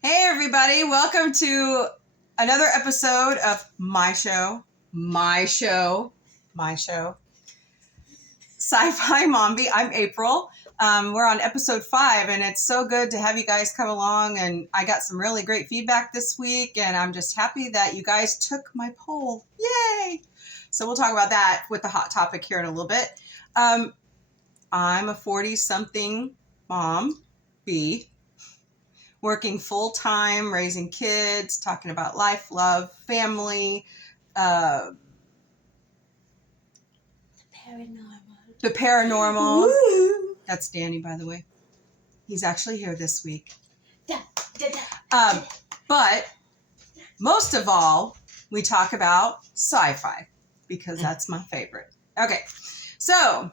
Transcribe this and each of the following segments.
Hey everybody, welcome to another episode of my show, Sci-Fi Mombie. I'm April. We're on episode 5 and it's so good to have you guys come along, and I got some really great feedback this week and I'm just happy that you guys took my poll. Yay! So we'll talk about that with the hot topic here in a little bit. I'm a 40-something mom, B, working full-time, raising kids, talking about life, love, family, Paranormal. the paranormal. Woo! That's Danny, by the way. He's actually here this week. Da, da, da. But most of all, we talk about sci-fi because that's my favorite. Okay, so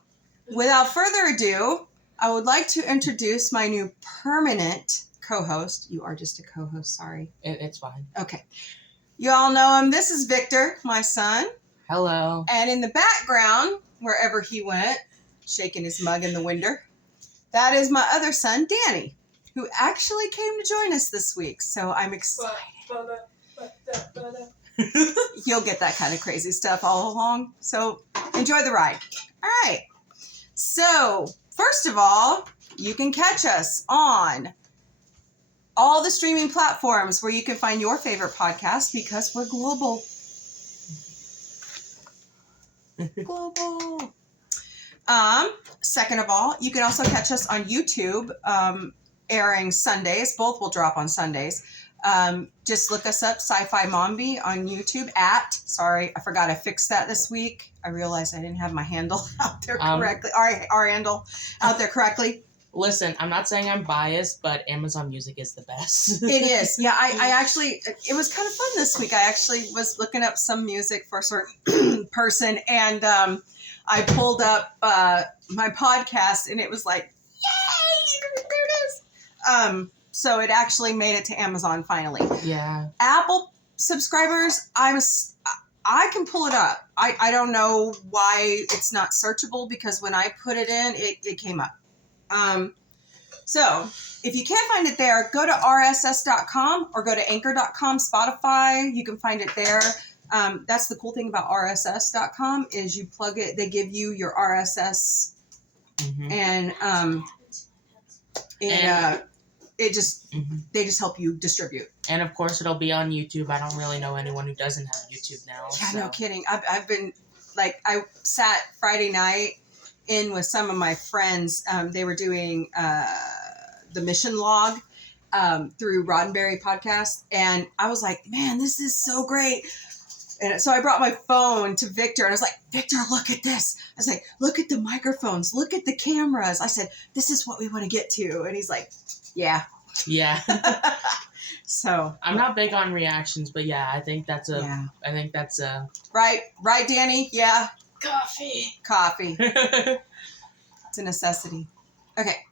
without further ado, I would like to introduce my new permanent co-host. You are just a co-host, sorry. It's fine. Okay. You all know him. This is Victor, my son. Hello. And in the background, wherever he went, shaking his mug in the window, that is my other son, Danny, who actually came to join us this week. So I'm excited. You'll get that kind of crazy stuff all along. So enjoy the ride. All right. So first of all, you can catch us on all the streaming platforms where you can find your favorite podcast because we're global. Global. Second of all, you can also catch us on YouTube, airing Sundays. Both will drop on Sundays. Just look us up, Sci-Fi Mombie on YouTube sorry, I forgot I fixed that this week. I realized I didn't have my handle out there correctly. Our handle out there correctly. Listen, I'm not saying I'm biased, but Amazon Music is the best. It is. Yeah, I actually, it was kind of fun this week. I actually was looking up some music for a certain person, and I pulled up my podcast, and it was like, yay, there it is. So it actually made it to Amazon finally. Yeah. Apple subscribers, I can pull it up. I don't know why it's not searchable, because when I put it in, it came up. So if you can't find it there, go to rss.com or go to anchor.com, Spotify. You can find it there. That's the cool thing about rss.com is you plug it, they give you your RSS, and they just help you distribute. And of course, it'll be on YouTube. I don't really know anyone who doesn't have YouTube now. Yeah, so. no kidding. I've been, like, I sat Friday night in with some of my friends. They were doing the mission log through Roddenberry podcast, and I was like, man, this is so great. And so I brought my phone to Victor, and I was like, Victor, look at this. I was like, look at the microphones, look at the cameras. I said, this is what we want to get to. And he's like, yeah. So I'm not big on reactions, but yeah, I think that's a right, Danny. Yeah. Coffee. It's a necessity. Okay.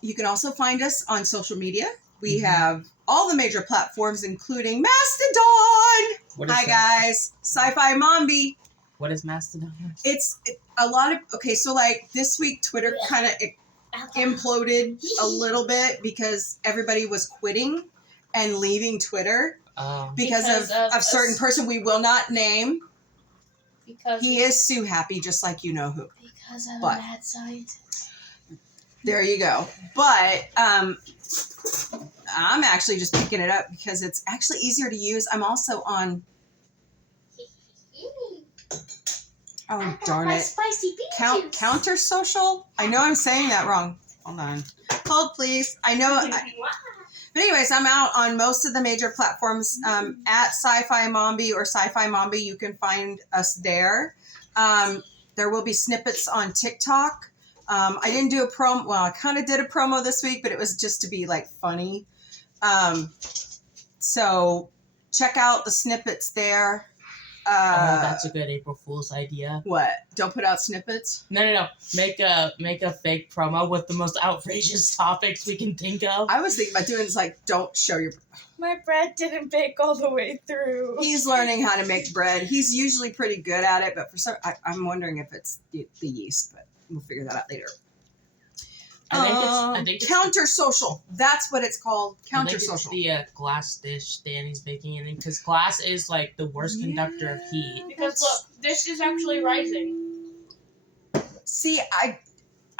You can also find us on social media. We have all the major platforms, including Mastodon. Hi, guys. Sci-Fi Mombie. What is Mastodon? It's a lot of, okay, so like this week, Twitter kind of imploded a little bit because everybody was quitting and leaving Twitter because of a certain person we will not name. Because he is Sue happy, just like you know who. Because I'm a mad scientist. There you go. But I'm actually just picking it up because it's actually easier to use. I'm also on. Oh, darn it. Spicy Counter social? I know I'm saying that wrong. Hold on. Hold, please. I know. But anyways, I'm out on most of the major platforms at Sci-Fi Mombie or Sci-Fi Mombie. You can find us there. There will be snippets on TikTok. I didn't do a promo. Well, I kind of did a promo this week, but it was just to be like funny. So check out the snippets there. That's a good April Fool's idea. What? Don't put out snippets? No. Make a fake promo with the most outrageous topics we can think of. I was thinking about doing this, like, don't show your... My bread didn't bake all the way through. He's learning how to make bread. He's usually pretty good at it, but for some, I'm wondering if it's the yeast, but we'll figure that out later. I think it's counter social. That's what it's called. I think Counter it's social. the glass dish Danny's baking in, because glass is like the worst conductor of heat. Because look, this is actually rising. See, I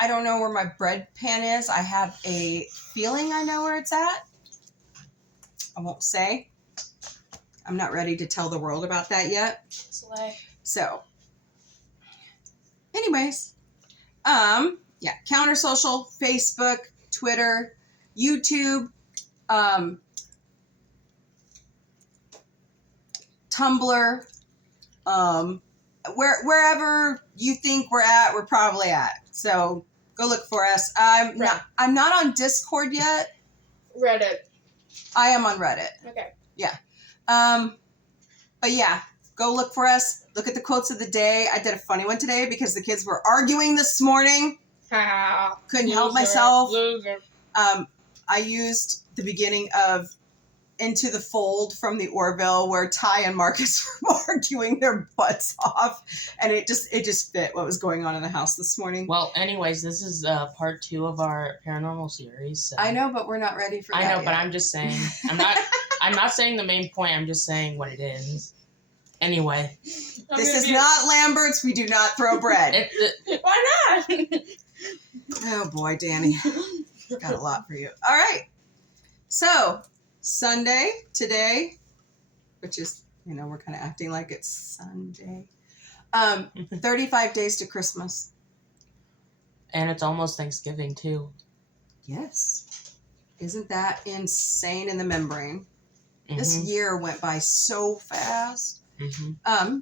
don't know where my bread pan is. I have a feeling I know where it's at. I won't say. I'm not ready to tell the world about that yet. Slay. So, anyways, yeah, counter social, Facebook, Twitter, YouTube, Tumblr, wherever you think we're probably at. So go look for us. I'm not on Discord yet. Reddit. I am on Reddit. Okay. Yeah. But yeah, go look for us. Look at the quotes of the day. I did a funny one today because the kids were arguing this morning. Couldn't help myself. Loser. I used the beginning of Into the Fold from the Orville, where Ty and Marcus were arguing their butts off, and it just fit what was going on in the house this morning. Well, anyways, this is part 2 of our paranormal series. So. I know, but we're not ready for that. I know, yet. but I'm just saying. I'm not saying the main point. I'm just saying what it is. Anyway, this is not Lambert's. We do not throw bread. Why not? Oh boy, Danny, got a lot for you. All right, so Sunday today, which is, we're kind of acting like it's Sunday. 35 days to Christmas. And it's almost Thanksgiving too. Yes, isn't that insane in the membrane? Mm-hmm. This year went by so fast. Mm-hmm.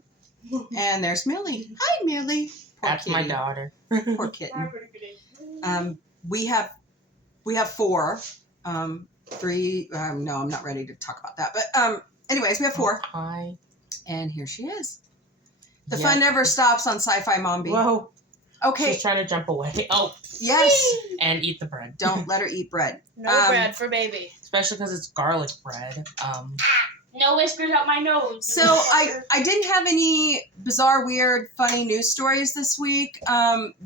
And there's Millie. Hi, Millie. Poor That's kitty. my daughter. Poor kitten. We have 4. 3. No, I'm not ready to talk about that. But anyways, we have 4. Hi. And here she is. The fun never stops on Sci-Fi Mombie. Whoa. Okay. She's trying to jump away. Oh. Yes. And eat the bread. Don't let her eat bread. No bread for baby. Especially because it's garlic bread. No whiskers out my nose. So I didn't have any bizarre, weird, funny news stories this week.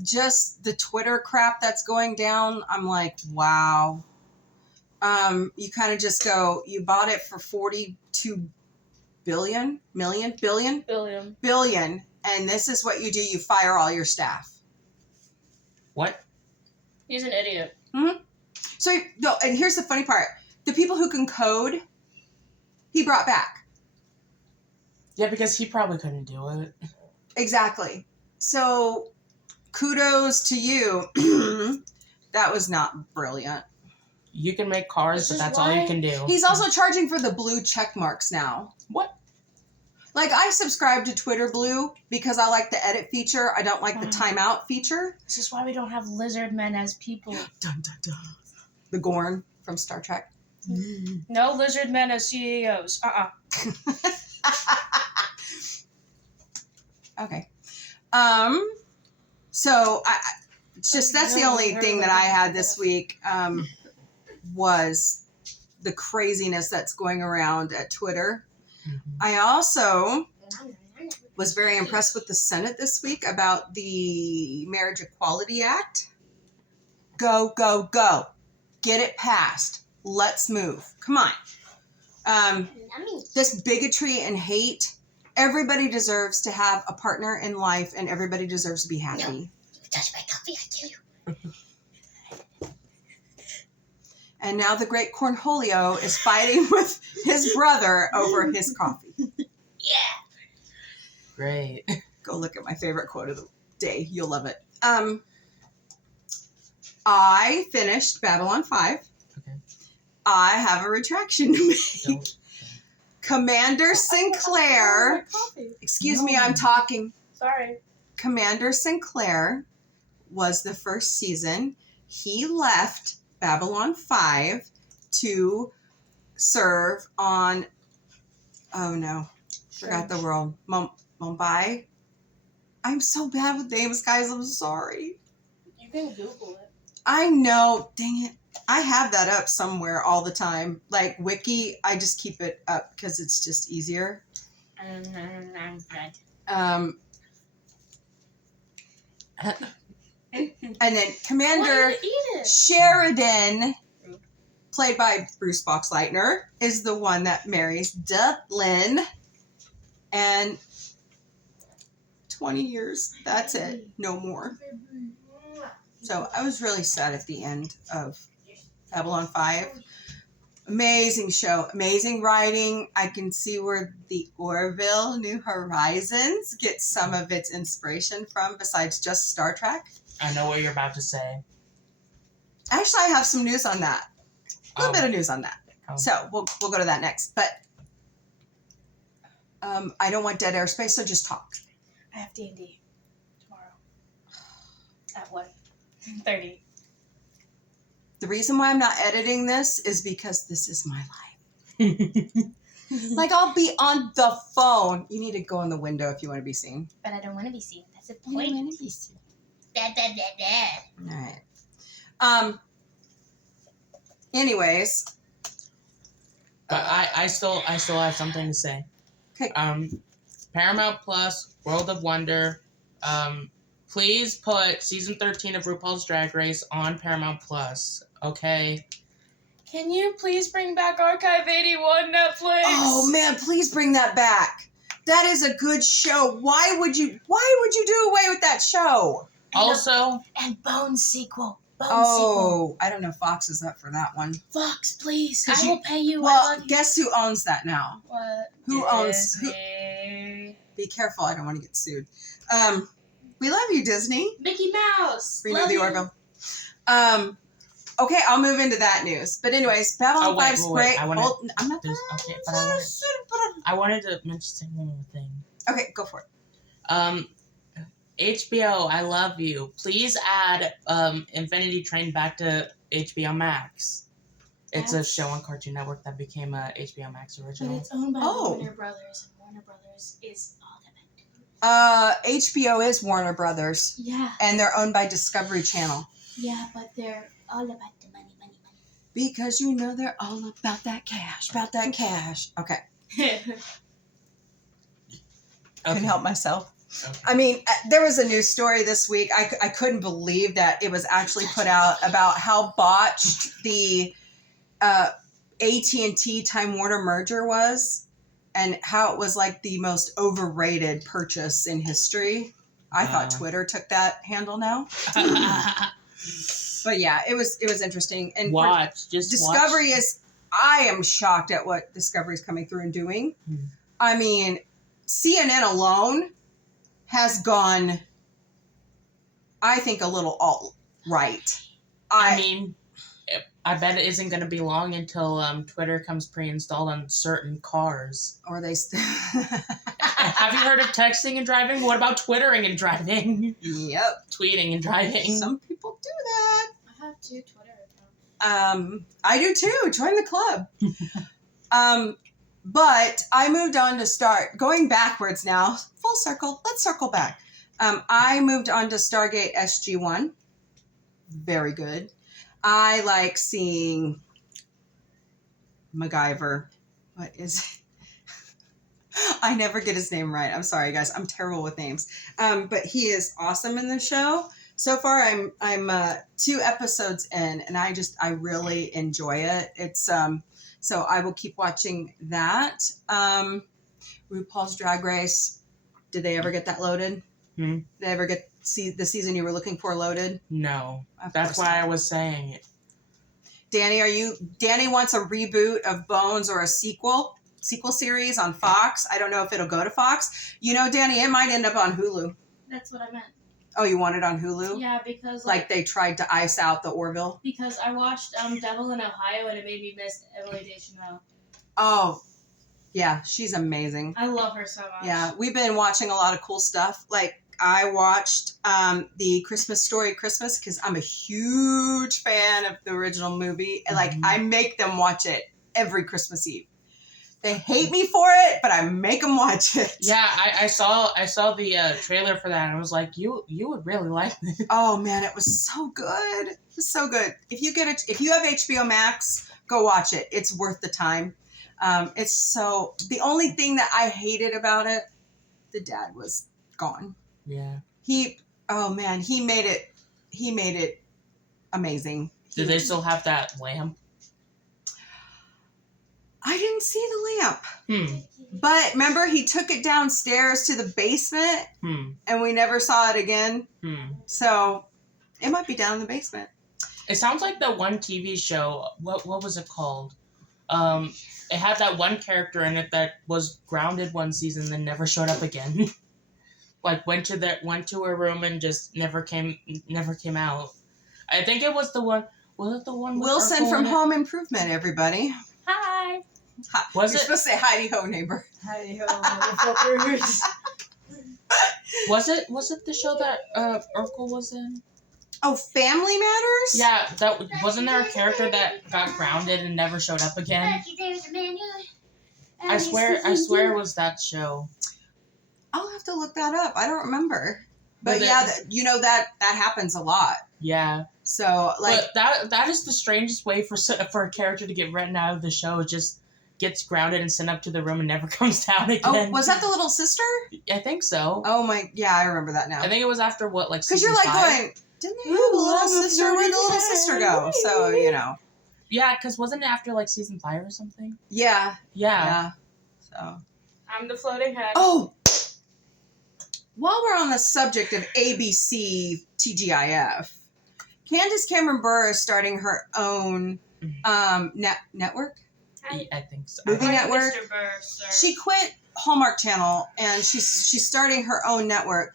Just the Twitter crap that's going down. I'm like, wow. You kind of just go, you bought it for 42 billion, billion, and this is what you do. You fire all your staff. What? He's an idiot. Mm-hmm. So, no, and here's the funny part. The people who can code, he brought back. Yeah, because he probably couldn't do it. Exactly. So, kudos to you. That was not brilliant. You can make cars, but that's all you can do. He's also charging for the blue check marks now. What? Like, I subscribe to Twitter Blue because I like the edit feature. I don't like the timeout feature. This is why we don't have lizard men as people. Dun, dun, dun. The Gorn from Star Trek. No lizard men as CEOs. Okay. So that's the only thing that I had this week, was the craziness that's going around at Twitter. Mm-hmm. I also was very impressed with the Senate this week about the Marriage Equality Act. Go, go, go. Get it passed. Let's move. Come on. This bigotry and hate, everybody deserves to have a partner in life and everybody deserves to be happy. No. You touch my coffee, I kill you. And now the great Cornholio is fighting with his brother over his coffee. Yeah. Great. Go look at my favorite quote of the day. You'll love it. I finished Babylon 5. Okay. I have a retraction to make. Don't. Commander Sinclair. Excuse me, I'm talking. Sorry. Commander Sinclair was the first season. He left Babylon 5 to serve on, oh no, forgot the world, Mombie. I'm so bad with names, guys. I'm sorry. You can Google it. I know. Dang it. I have that up somewhere all the time. Like Wiki, I just keep it up because it's just easier. I'm bread. And then Commander. Eat Sheridan, played by Bruce Boxleitner, is the one that marries Dublin. And 20 years, that's it. No more. So I was really sad at the end of Babylon 5. Amazing show, amazing writing. I can see where the Orville New Horizons gets some of its inspiration from, besides just Star Trek. I know what you're about to say. Actually, I have some news on that. A little bit of news on that. Oh. So we'll go to that next. But I don't want dead airspace, so just talk. I have D&D tomorrow at 1:30. The reason why I'm not editing this is because this is my life. Like, I'll be on the phone. You need to go in the window if you want to be seen. But I don't want to be seen. That's the I point. don't want to be seen. Blah, blah, blah, blah. All right. Anyways. But I still have something to say. Okay. Paramount Plus, World of Wonder. Please put season 13 of RuPaul's Drag Race on Paramount Plus. Okay. Can you please bring back Archive 81, Netflix? Oh man, please bring that back. That is a good show. Why would you do away with that show? Also, And Bone sequel. Oh, I don't know. Fox is up for that one. Fox, please. 'Cause I will pay you. I Well, love you. guess who owns that now? What? Who owns? Who, Disney. be careful. I don't want to get sued. We love you, Disney. Mickey Mouse. Renew Love the you. Orville. Okay, I'll move into that news. But anyways, Babylon 5's great. I wanna- I'm not. okay, but I wanted to mention one more thing. Okay, go for it. HBO, I love you. Please add Infinity Train back to HBO Max. It's a show on Cartoon Network that became a HBO Max But original. it's owned by Oh. Warner Brothers. And Warner Brothers is all about it. HBO is Warner Brothers, Yeah. and they're owned by Discovery Channel. Yeah, but they're all about the money. Because you know they're all about that cash. Okay. Couldn't help myself. Okay. I mean, there was a news story this week. I couldn't believe that it was actually put out about how botched the AT&T Time Warner merger was, and how it was like the most overrated purchase in history. I thought Twitter took that handle now. But yeah, it was interesting. And Discovery is, I am shocked at what Discovery is coming through and doing. I mean, CNN alone has gone, I think, a little alt-right. I mean, I bet it isn't going to be long until Twitter comes pre-installed on certain cars. Or they... Have you heard of texting and driving? What about Twittering and driving? Yep. Tweeting and driving. Some people do that. I have 2 Twitter accounts. I do too. Join the club. But I moved on to start going backwards now. Full circle. Let's circle back. I moved on to Stargate SG-1. Very good. I like seeing MacGyver. What is it? I never get his name right. I'm sorry, guys. I'm terrible with names. But he is awesome in the show. So far, I'm 2 episodes in, and I really enjoy it. It's so I will keep watching that. RuPaul's Drag Race. Did they ever get that loaded? Did they ever see the season you were looking for loaded? No. Of That's course why not. I was saying it. Danny wants a reboot of Bones or a sequel series on Fox. I don't know if it'll go to Fox. You know, Danny, it might end up on Hulu. That's what I meant. Oh, you want it on Hulu? Yeah, because Like they tried to ice out the Orville? because I watched Devil in Ohio and it made me miss Emily Deschanel. Oh, yeah, she's amazing. I love her so much. Yeah, we've been watching a lot of cool stuff. Like, I watched the Christmas Story Christmas because I'm a huge fan of the original movie. And, like, I make them watch it every Christmas Eve. They hate me for it, but I make them watch it. Yeah, I saw the trailer for that, and I was like, you would really like this. Oh man, it was so good. It was so good. If you have HBO Max, go watch it. It's worth the time. It's so, the only thing that I hated about it, the dad was gone. Yeah. He made it amazing. Do they still have that lamp? I didn't see the lamp. But remember, he took it downstairs to the basement, and we never saw it again. So it might be down in the basement. It sounds like the one TV show. What was it called? It had that one character in it that was grounded one season, then never showed up again. Like went to her room and just never came out. I think it was the one. Was it the one with Wilson Urkel from in it? Home Improvement? Everybody. Hi. Hi. Was You're it? supposed to say hi ho, neighbor. Hi ho, motherfuckers. Was it the show that Urkel was in? Oh, Family Matters? Yeah, that wasn't there a character that got grounded and never showed up again? I swear it was that show. I'll have to look that up. I don't remember. But But yeah, that happens a lot. Yeah. So like But that is the strangest way for a character to get written out of the show. Just gets grounded and sent up to the room and never comes down again. oh, was that the little sister? I think so. Oh my, yeah, I remember that now. I think it was after Because season you're like 5? going, didn't they have a little sister? Where'd the little sister go? So Yeah, because wasn't it after season 5 or something? Yeah. Yeah. So. I'm the floating head. Oh. While we're on the subject of ABC TGIF, Candace Cameron Bure is starting her own network. I think so. Movie network. Mr. Burr, sir. She quit Hallmark Channel and she's starting her own network.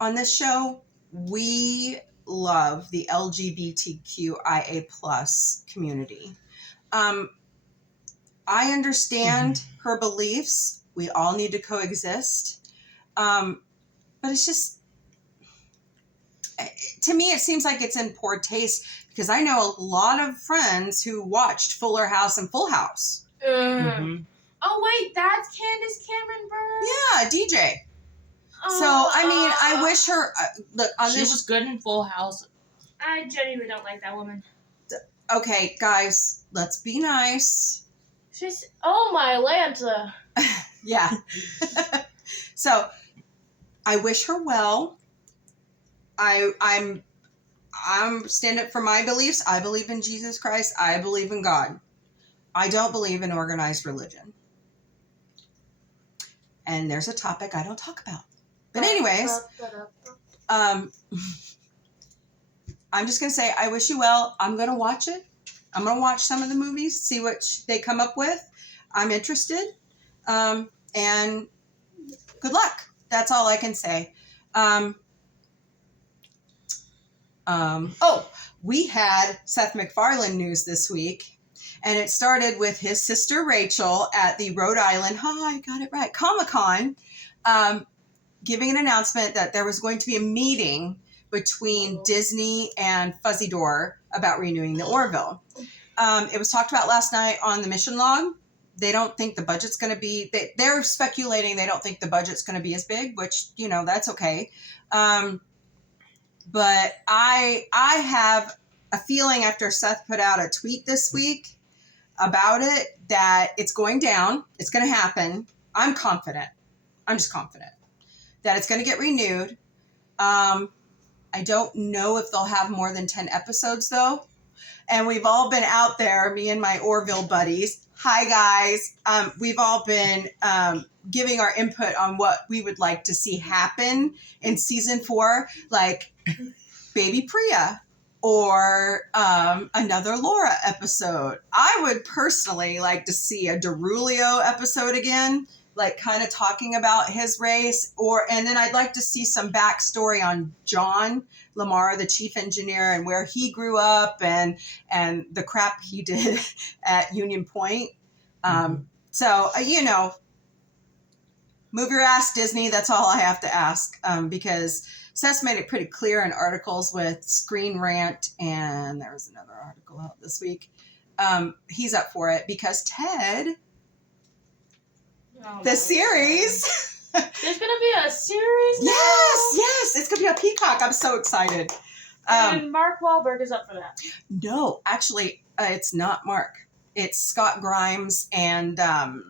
On this show, we love the LGBTQIA plus community. I understand her beliefs. We all need to coexist. But it's just, to me, it seems like it's in poor taste because I know a lot of friends who watched Fuller House and Full House. Oh, wait, that's Candace Cameron Bure? Yeah, DJ. So, I mean, I wish her, look, on She this. was good in Full House. I genuinely don't like that woman. Okay, guys, let's be nice. She's, oh my Lanta. Yeah. So, I wish her well. I'm stand up for my beliefs. I believe in Jesus Christ. I believe in God. I don't believe in organized religion. And there's a topic I don't talk about. But anyways, I'm just going to say, I wish you well. I'm going to watch it. I'm going to watch some of the movies, see what they come up with. I'm interested. And good luck. That's all I can say. We had Seth MacFarlane news this week, and it started with his sister Rachel at the Rhode Island, I got it right, Comic-Con, giving an announcement that there was going to be a meeting between Disney and Fuzzy Door about renewing the Orville. It was talked about last night on the mission log. They don't think the budget's going to be, they're speculating they don't think the budget's going to be as big, which, that's okay. But I have a feeling after Seth put out a tweet this week about it that it's going down. It's going to happen. I'm confident. I'm just confident that it's going to get renewed. I don't know if they'll have more than 10 episodes, though. And we've all been out there, me and my Orville buddies. Hi, guys. We've all been giving our input on what we would like to see happen in season 4, like Baby Priya or another Laura episode. I would personally like to see a Derulio episode again, like kind of talking about his race, and then I'd like to see some backstory on John Lamar, the chief engineer, and where he grew up and the crap he did at Union Point. So, move your ass, Disney. That's all I have to ask, because Seth's made it pretty clear in articles with Screen Rant, and there was another article out this week. He's up for it because Ted, the series. There's gonna be a series now? Yes, it's gonna be a Peacock. I'm so excited. And Mark Wahlberg is up for that. No, actually, it's not Mark. It's Scott Grimes, and I'll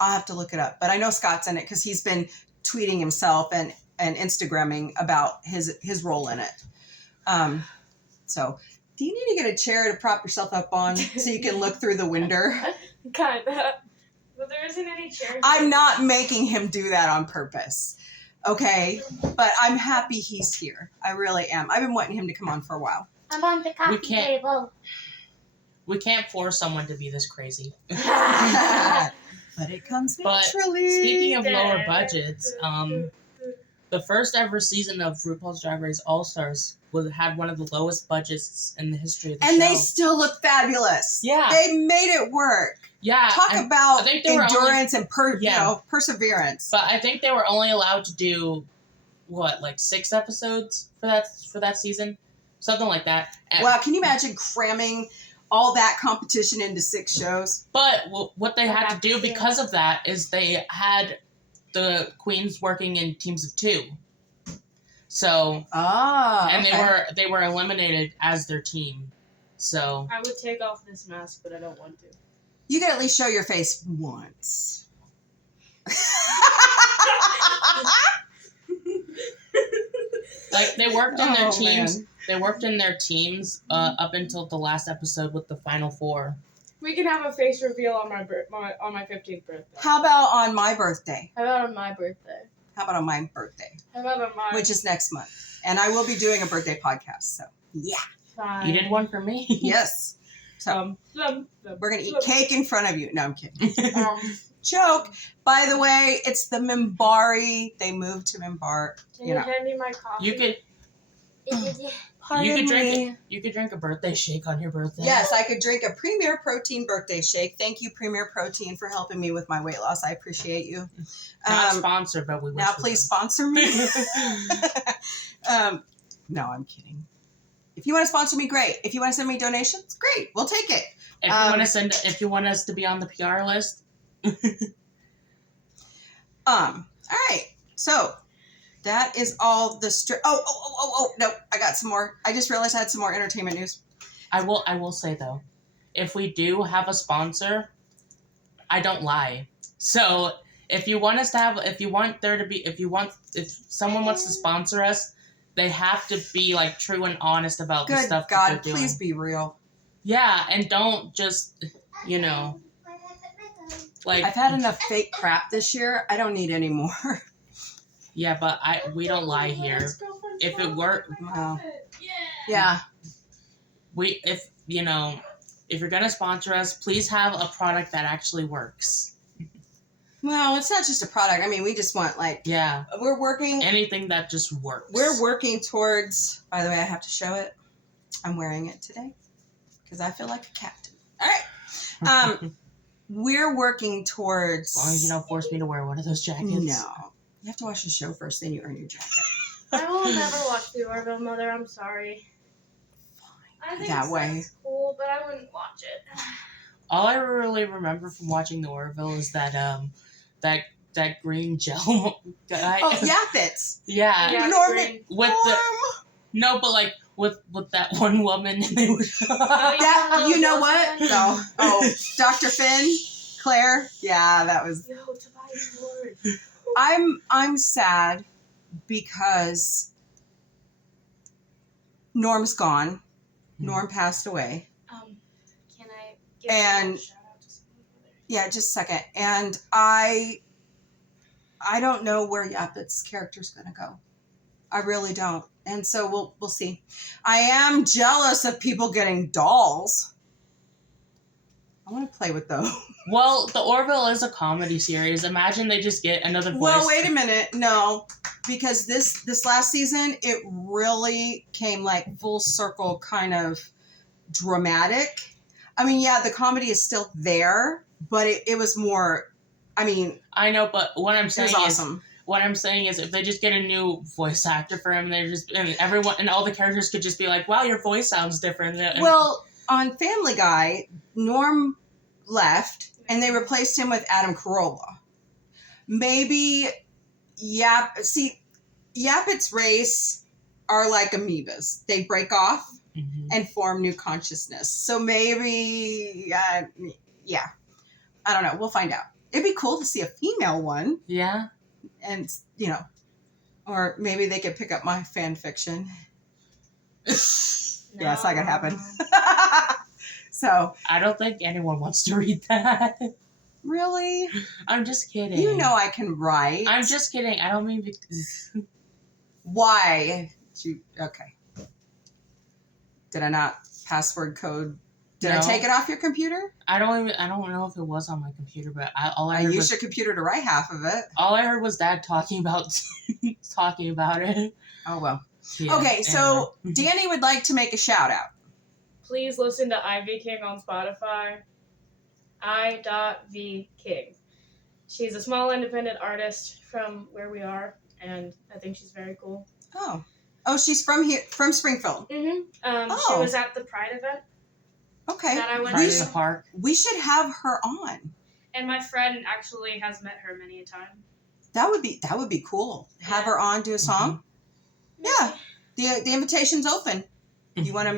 have to look it up. But I know Scott's in it because he's been tweeting himself, and and Instagramming about his role in it. So do you need to get a chair to prop yourself up on so you can look through the window? Kinda. But there isn't any chairs. I'm not making him do that on purpose. Okay? But I'm happy he's here. I really am. I've been wanting him to come on for a while. I'm on the coffee can't- table. We can't force someone to be this crazy. But it comes But naturally. Speaking of lower budgets, the first ever season of RuPaul's Drag Race All Stars had one of the lowest budgets in the history of the show. And they still look fabulous. Yeah. They made it work. Yeah. Talk about think they were endurance and perseverance. But I think they were only allowed to do, 6 episodes for that season? Something like that. Wow, can you imagine cramming all that competition into 6 shows? But what they had to do because of that is they had the queens working in teams of 2. So and they were eliminated as their team. So I would take off this mask, but I don't want to. You can at least show your face once. they worked in their Oh, teams. man. They worked in their teams up until the last episode with the final 4. We can have a face reveal on my 15th birthday. How about on my birthday? How about on my birthday? How about on my birthday? How about on mine? Which is next month. And I will be doing a birthday podcast. So, yeah. Fine. You did one for me. Yes. So, we're going to eat cake in front of you. No, I'm kidding. Joke. By the way, it's the Mimbari. They moved to Mimbar. Can you hand me my coffee? You could Pardon me. You could drink a birthday shake on your birthday. Yes, I could drink a Premier Protein birthday shake. Thank you, Premier Protein, for helping me with my weight loss. I appreciate you. Not sponsored, but we wish Now, we please were. sponsor me. No, I'm kidding. If you want to sponsor me, great. If you want to send me donations, great. We'll take it. If you want us to be on the PR list. All right. So that is all the no, I got some more. I just realized I had some more entertainment news. I will say though, if we do have a sponsor, I don't lie. So if someone wants to sponsor us, they have to be true and honest about the Good stuff God, that they're doing. please be real. Yeah, and don't just I've had enough fake crap this year. I don't need any more. Yeah, but we don't lie here. If it worked, Wow. Yeah. if you're gonna sponsor us, please have a product that actually works. Well, it's not just a product. I mean, we just want we're working. Anything that just works. We're working towards. By the way, I have to show it. I'm wearing it today because I feel like a captain. All right. We're working towards. As long as you don't force me to wear one of those jackets. No. You have to watch the show first, then you earn your jacket. I will never watch the Orville, Mother. I'm sorry. I think That way. it's cool, but I wouldn't watch it. All I really remember from watching the Orville is that that green gel guy. Oh, Yappets. Yeah. Yeah, Norman. green. With with that one woman, and they would. That, you know what? No. Oh, Dr. Finn, Claire. Yeah, that was. Yo, Tobias Ward. I'm sad because Norm's gone. Norm passed away. Can I give And- a shout out to someone over there? Yeah, just a second. And I don't know where Yapet's character's going to go. I really don't. And so we'll see. I am jealous of people getting dolls. I want to play with those. Well, the Orville is a comedy series. Imagine they just get another voice. Well, wait a minute. No, because this last season, it really came full circle, kind of dramatic. I mean, yeah, the comedy is still there, but it was more. I mean, I know, but what I'm it saying was awesome. is if they just get a new voice actor for him, and everyone and all the characters could just be like, "Wow, your voice sounds different." And, Well, on Family Guy, Norm left, and they replaced him with Adam Carolla. Maybe Yapet's race are like amoebas. They break off Mhm. and form new consciousness. So maybe, yeah. I don't know. We'll find out. It'd be cool to see a female one. Yeah. And, Or maybe they could pick up my fan fiction. Yeah, it's not gonna happen. So I don't think anyone wants to read that. really, I'm just kidding. you know I can write. I'm just kidding. I don't mean Why? Okay. Did I not password code? Did I No. take it off your computer? I don't know if it was on my computer, but all I I heard used was your computer to write half of it. all I heard was Dad talking about it. Oh well. Yeah, Okay, so anyway. Danny would like to make a shout out. Please listen to Ivy King on Spotify. I.V. King. She's a small independent artist from where we are, and I think she's very cool. Oh, she's from here, from Springfield. Mm-hmm. Oh. She was at the Pride event Okay. that I went Pride in to, the park. We should have her on. and my friend actually has met her many a time. That would be cool. Have her on, do a song. Yeah. The invitation's open. You want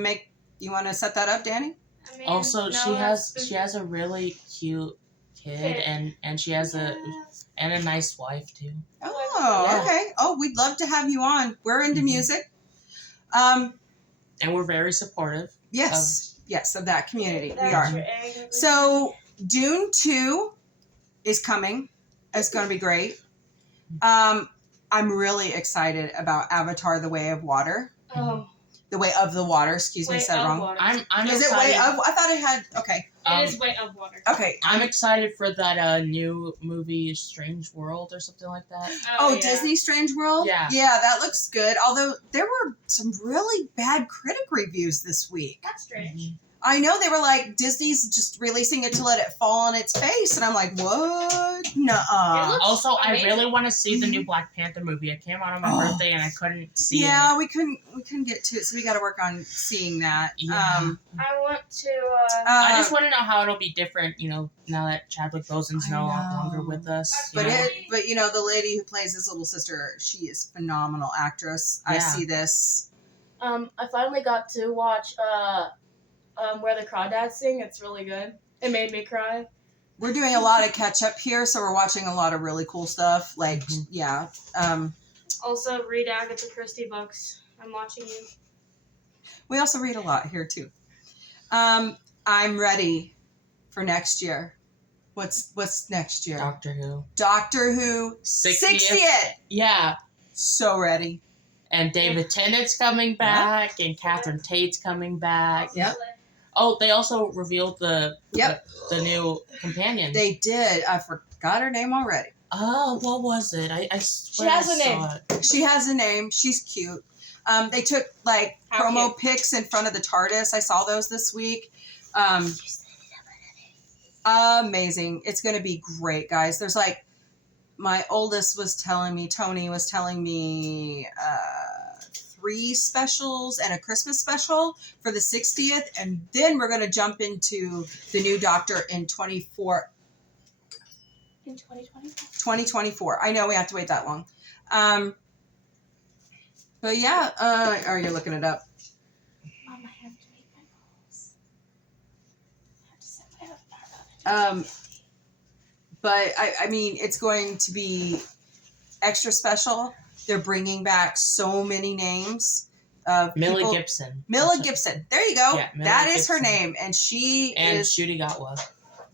to set that up, Danny? I mean, Also, no, she has a really cute kid, and she has a nice wife too. Oh, Yeah. okay. Oh, we'd love to have you on. We're into music. And we're very supportive. Yes, of that community. We That's are. your egg. So, Dune 2 is coming. It's going to be great. I'm really excited about Avatar: The Way of Water. Oh, The Way of the Water. Excuse me, I Way said it of wrong. Water. I'm Is it excited. Way of? I thought it had. Okay. It is Way of Water. Okay. I'm excited for that new movie, Strange World, or something like that. Oh, yeah. Disney Strange World? Yeah. Yeah, that looks good. Although there were some really bad critic reviews this week. That's strange. I know they were like, Disney's just releasing it to let it fall on its face. And I'm like, what? Nuh-uh. It looks Also, I amazing. really want to see the new Black Panther movie. It came out on my birthday, and I couldn't see it. Yeah, we couldn't get to it, so we got to work on seeing that. Yeah. I want to. I just want to know how it'll be different, now that Chadwick Boseman's I no know. longer with us. But you know? the lady who plays his little sister, she is a phenomenal actress. I Yeah. see this. I finally got to watch Where the Crawdads Sing. It's really good. It made me cry. We're doing a lot of catch up here, so we're watching a lot of really cool stuff. Like, yeah. Also, read Agatha Christie books. I'm watching you. We also read a lot here too. I'm ready for next year. What's next year? Doctor Who. Doctor Who 60th. Yeah. So ready. And David Tennant's coming back, and Catherine Tate's coming back. Yep. Oh, they also revealed the new companion. They did. I forgot her name already. Oh, what was it? I swear has I a saw name. it. She has a name. She's cute. They took like How promo cute. pics in front of the TARDIS. I saw those this week. Amazing. It's going to be great, guys. There's like, my oldest was telling me, Tony was telling me 3 specials and a Christmas special for the 60th. And then we're going to jump into the new Doctor in 2024. I know we have to wait that long. But yeah, are you looking it up? Mom, I have to make my goals. I have to set my own. But I mean, it's going to be extra special. They're bringing back so many names of Millie people. Gibson. Mila Gibson. There you go. Yeah, Millie that is her Gibson. name, and she And is. Shooty Gatwa,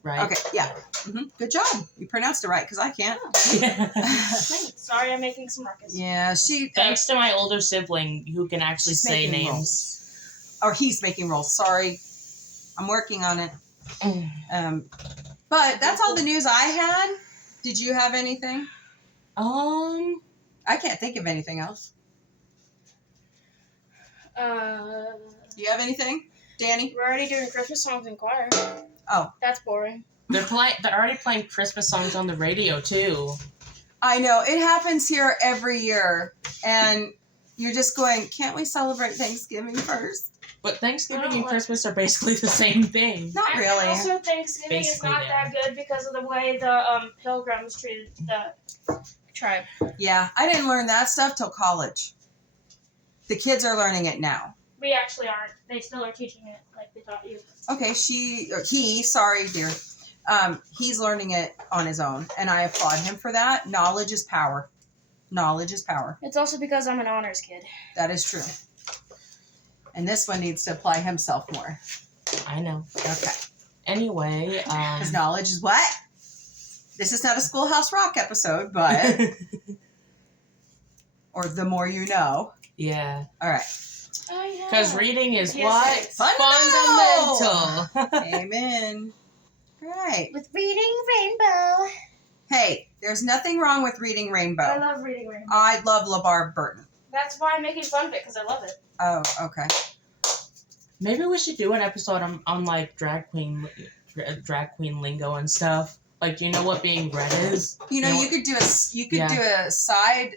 right? Okay, yeah. Good job. You pronounced it right because I can't. Thanks. Sorry, I'm making some ruckus. Yeah, she. Thanks to my older sibling who can actually She's say making names. Or he's making rolls. Sorry, I'm working on it. But that's all the news I had. Did you have anything? I can't think of anything else. Do you have anything, Danny? We're already doing Christmas songs in choir. Oh. That's boring. They're already playing Christmas songs on the radio too. I know. It happens here every year. And you're just going, can't we celebrate Thanksgiving first? But Thanksgiving Oh, and what? Christmas are basically the same thing. Not really. And also, Thanksgiving is Basically, not they that good because of the way the Pilgrims treated the tribe. Yeah, I didn't learn that stuff till college. The kids are learning it now. We actually aren't. They still are teaching it like they taught you. Okay, sorry, dear. He's learning it on his own, and I applaud him for that. Knowledge is power. Knowledge is power. It's also because I'm an honors kid. That is true. And this one needs to apply himself more. I know. Okay. Anyway, Because knowledge is what? This is not a Schoolhouse Rock episode, but... or the more you know. Yeah. All right. Oh, yeah. Because reading is Yes, what? Fundamental. Amen. All right. With reading Rainbow. Hey, there's nothing wrong with reading Rainbow. I love reading Rainbow. I love LeVar Burton. That's why I'm making fun of it, because I love it. Oh, okay. Maybe we should do an episode on like drag queen lingo and stuff. Like, do you know what being read is? You know, You know you could do Yeah. do a side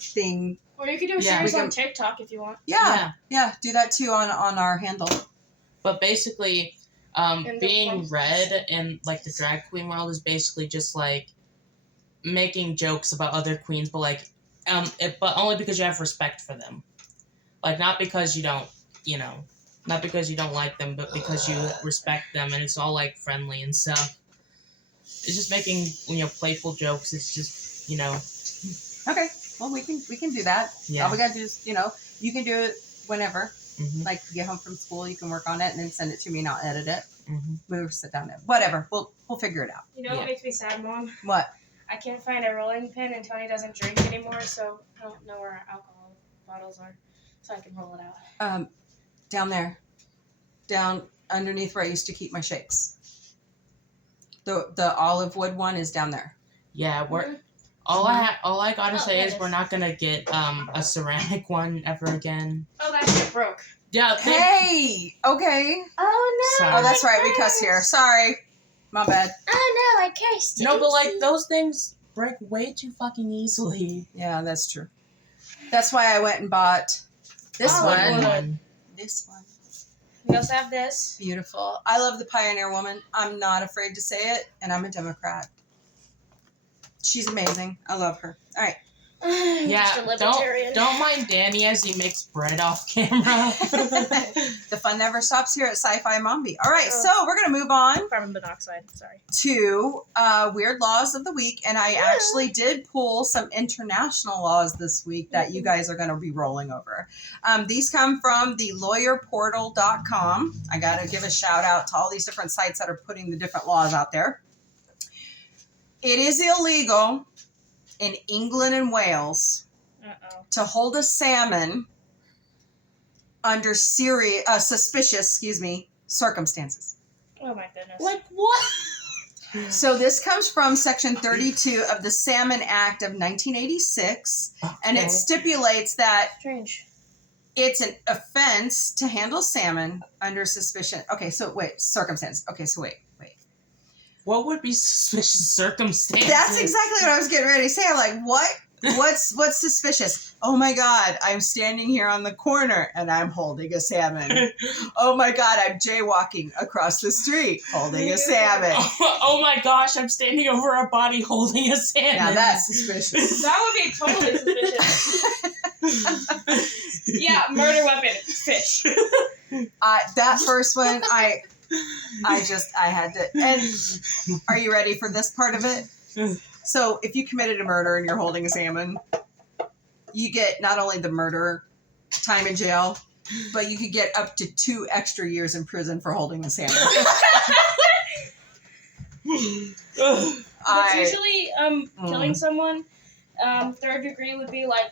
thing. Or you could do a Yeah, series we on can- TikTok if you want. Yeah, do that too on our handle. But basically, the being ones- read in like the drag queen world is basically just like making jokes about other queens, but like, but only because you have respect for them. Like, not because you don't, not because you don't like them, but because you respect them, and it's all like friendly and stuff. It's just making playful jokes. It's just Okay. Well, we can do that. Yeah. All we gotta do is, you can do it whenever. Mhm. Like, you get home from school, you can work on it and then send it to me and I'll edit it. Mhm. We'll sit down there. Whatever. We'll figure it out. You know what makes me sad, Mom? What? I can't find a rolling pin, and Tony doesn't drink anymore, so I don't know where our alcohol bottles are, so I can roll it out. Down there. Down underneath where I used to keep my shakes. The olive wood one is down there. Yeah, we're Mhm. all I gotta Oh, say there is it we're is. not gonna get a ceramic one ever again. Oh, that shit broke. Yeah. Hey! Okay. Oh, Sorry. Oh, that's right. We cuss here. Sorry. My bad. Oh, no, I cursed. No, but like those things break way too fucking easily. Yeah, that's true. That's why I went and bought this Oh, one. good. This one. We also have this. Beautiful. I love the Pioneer Woman. I'm not afraid to say it, and I'm a Democrat. She's amazing. I love her. All right. I'm just a Yeah, libertarian. don't mind Danny as he makes bread off camera. The fun never stops here at Sci-Fi Mombie. All right, Oh. so we're going to move on Carbon monoxide, sorry. to Weird Laws of the Week, and I actually did pull some international laws this week that you guys are going to be rolling over. These come from the lawyerportal.com. I got to give a shout out to all these different sites that are putting the different laws out there. It is illegal in England and Wales Uh-oh. to hold a salmon under suspicious, circumstances. Oh, my goodness. Like what? So this comes from Section 32 of the Salmon Act of 1986, and it stipulates that Strange. it's an offense to handle salmon under suspicion. Okay, so wait, circumstance. Okay, so wait. What would be suspicious circumstances? That's exactly what I was getting ready to say. I'm like, what? What's suspicious? Oh my God, I'm standing here on the corner and I'm holding a salmon. Oh my God, I'm jaywalking across the street holding a salmon. Oh my gosh, I'm standing over a body holding a salmon. Now that's suspicious. That would be totally suspicious. Yeah, murder weapon, fish. That first one, I had to. And are you ready for this part of it? So if you committed a murder and you're holding a salmon, you get not only the murder time in jail, but you could get up to 2 extra years in prison for holding a salmon. But usually, killing someone, 3rd degree would be like.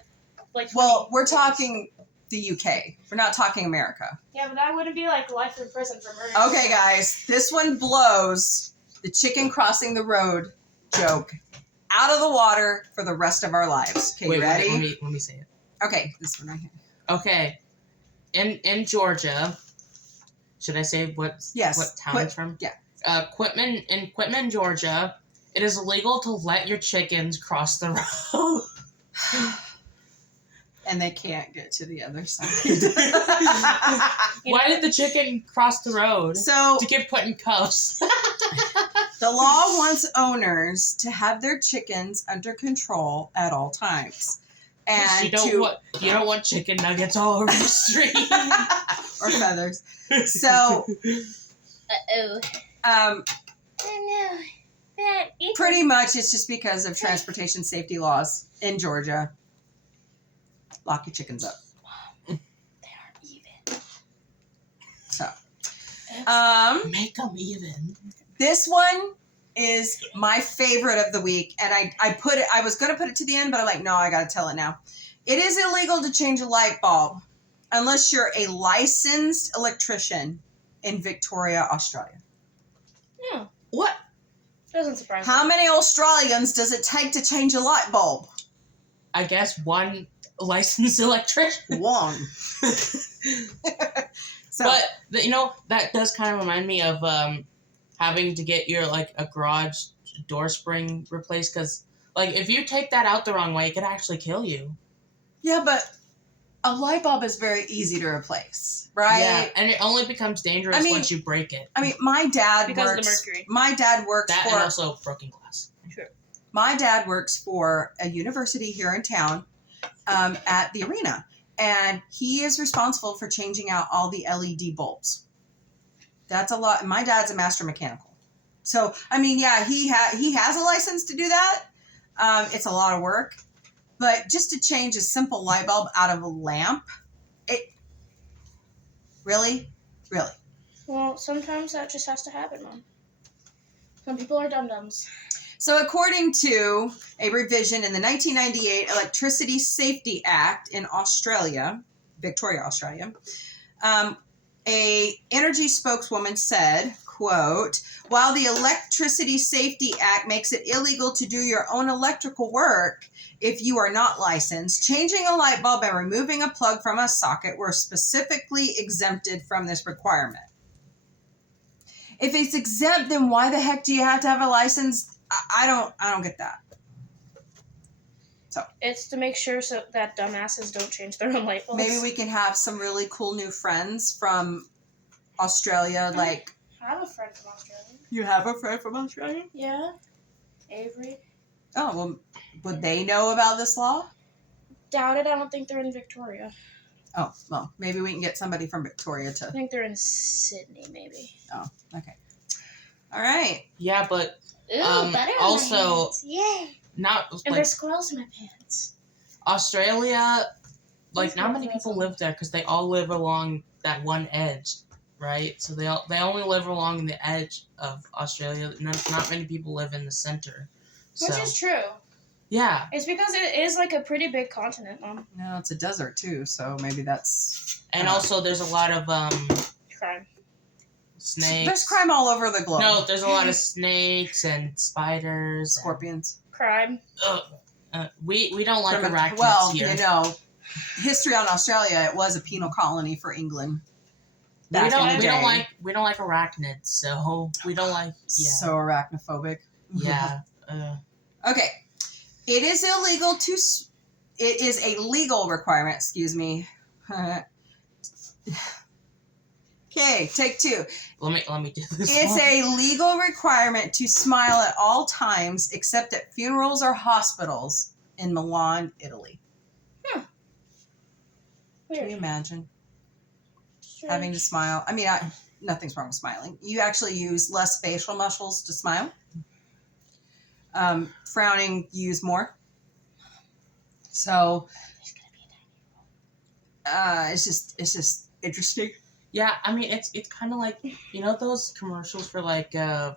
Well, we're talking the UK. We're not talking America. Yeah, but that wouldn't be like life in prison for murder. Okay, guys, this one blows the chicken crossing the road joke out of the water for the rest of our lives. Okay, you ready? Let me say it. Okay, this one right here. Okay, in Georgia, should I say what town it's from? Yeah. Quitman, Georgia, it is illegal to let your chickens cross the road. And they can't get to the other side. Why did the chicken cross the road? So To get put in cuffs. the law wants owners to have their chickens under control at all times. And you don't want chicken nuggets all over the street. or feathers. So Uh-oh. um Oh, Pretty much, it's just because of transportation safety laws in Georgia. Lock your chickens up. They aren't even. So, Make them even. this one is my favorite of the week, and I was going to put it to the end, but I'm like, no, I got to tell it now. It is illegal to change a light bulb unless you're a licensed electrician in Victoria, Australia. Yeah. What? Doesn't surprise me. How many Australians does it take to change a light bulb? I guess one licensed electrician. One. So, But that does kind of remind me of having to get your a garage door spring replaced, because if you take that out the wrong way, it could actually kill you. yeah, but a light bulb is very easy to replace, right? Yeah, and it only becomes dangerous once you break it. I mean, my dad Because works. of the mercury. My dad works That for. and also broken glass. Sure. My dad works for a university here in town, at the arena, and he is responsible for changing out all the LED bulbs. That's a lot. My dad's a master mechanical, so I mean, yeah, he has a license to do that. It's a lot of work, but just to change a simple light bulb out of a lamp, it really. Well, sometimes that just has to happen, Mom. Some people are dum-dums. So according to a revision in the 1998 Electricity Safety Act in Australia, Victoria, Australia, a energy spokeswoman said, quote, while the Electricity Safety Act makes it illegal to do your own electrical work if you are not licensed, changing a light bulb and removing a plug from a socket were specifically exempted from this requirement. If it's exempt, then why the heck do you have to have a license? I don't get that. So It's to make sure so that dumbasses don't change their own light bulbs. maybe we can have some really cool new friends from Australia. Like, I have a friend from Australia. you have a friend from Australia? Yeah. Avery. Oh, well, would they know about this law? Doubt it. I don't think they're in Victoria. Oh, well, maybe we can get somebody from Victoria I to. think they're in Sydney, maybe. Oh, okay. All right. Yeah, but Ooh, butter on also- my hands. Yay! not And there's squirrels in my pants. Australia. There's Not many squirrels people on- live there because they all live along that one edge, right? So they only live along the edge of Australia. Not many people live in the center. Which So, is true. yeah. It's because it is like a pretty big continent, Mom. No, it's a desert too, so maybe that's. And also, there's a lot of Crime. snakes. There's crime all over the globe. No, there's a lot of snakes and spiders. Scorpions. Crime. We don't like arachnids Well, here. history on Australia, it was a penal colony for England. we back in don't the day. like arachnids, so we don't like So arachnophobic. yeah. Okay. It is illegal to. It is a legal requirement. Excuse me. Okay, take two. Let me do this. It's one. a legal requirement to smile at all times, except at funerals or hospitals in Milan, Italy. Can you Weird. imagine Strange. having to smile? I mean, nothing's wrong with smiling. You actually use less facial muscles to smile. Frowning, you use more. So it's just interesting. Yeah, I mean it's kind of like those commercials for the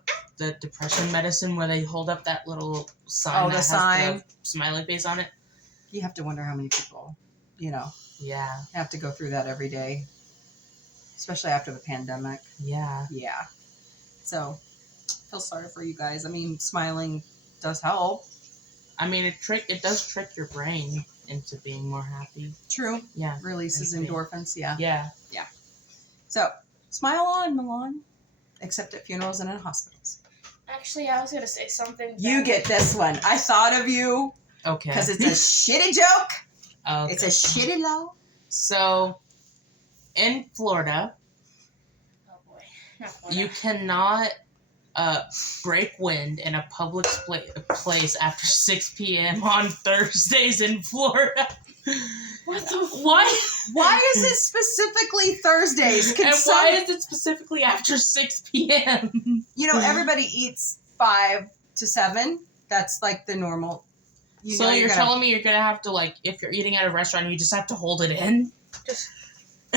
depression medicine where they hold up that little sign that has the smiley face on it. You have to wonder how many people, Yeah. have to go through that every day, especially after the pandemic. Yeah. Yeah. So, feel sorry for you guys. I mean, smiling does help. I mean it does trick your brain into being more happy. True. Yeah. Releases Okay. endorphins. Yeah. Yeah. So, smile on, Milan. Except at funerals and in hospitals. Actually, I was going to say something. You get this one. I thought of you Okay. because it's a shitty joke. Okay. It's a shitty law. So, in Florida, Oh, boy. Not Florida. you cannot break wind in a public place after 6 p.m. on Thursdays in Florida. What the Why is it specifically Thursdays? And why is it specifically after 6 p.m.? Everybody eats 5 to 7. That's like the normal. So you're telling me you're gonna have to, like, if you're eating at a restaurant, you just have to hold it in? Just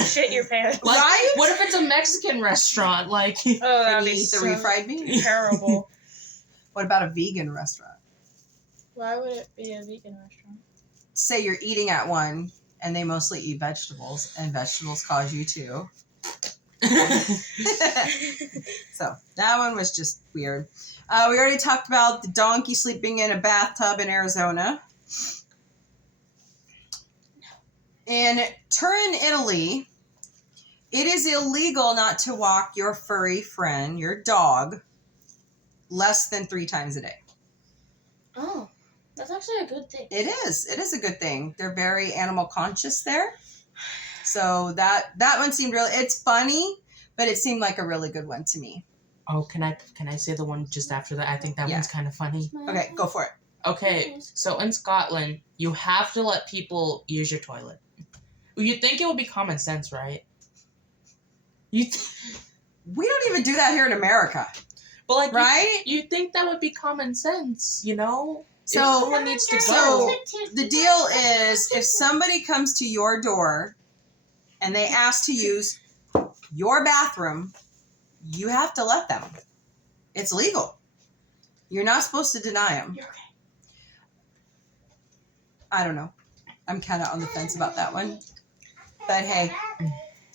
shit your pants. Like, right? What if it's a Mexican restaurant? Like, Oh, that'd and be you eat the so refried beans. terrible. What about a vegan restaurant? Why would it be a vegan restaurant? Say you're eating at one, and they mostly eat vegetables, and vegetables cause you to. So that one was just weird. We already talked about the donkey sleeping in a bathtub in Arizona. In Turin, Italy, it is illegal not to walk your furry friend, your dog, less than 3 times a day. Oh, that's actually a good thing. It is. It is a good thing. They're very animal conscious there. So that one seemed really, it's funny, but it seemed like a really good one to me. oh, can I say the one just after that? I think that one's kind of funny. Okay, go for it. Okay, so in Scotland, you have to let people use your toilet. You'd think it would be common sense, right? We don't even do that here in America. But, like, right? You'd think that would be common sense, you know? So, if someone needs to go. the deal is, if somebody comes to your door and they ask to use your bathroom, you have to let them. It's legal. You're not supposed to deny them. You're okay. I don't know. I'm kind of on the fence about that one. But hey,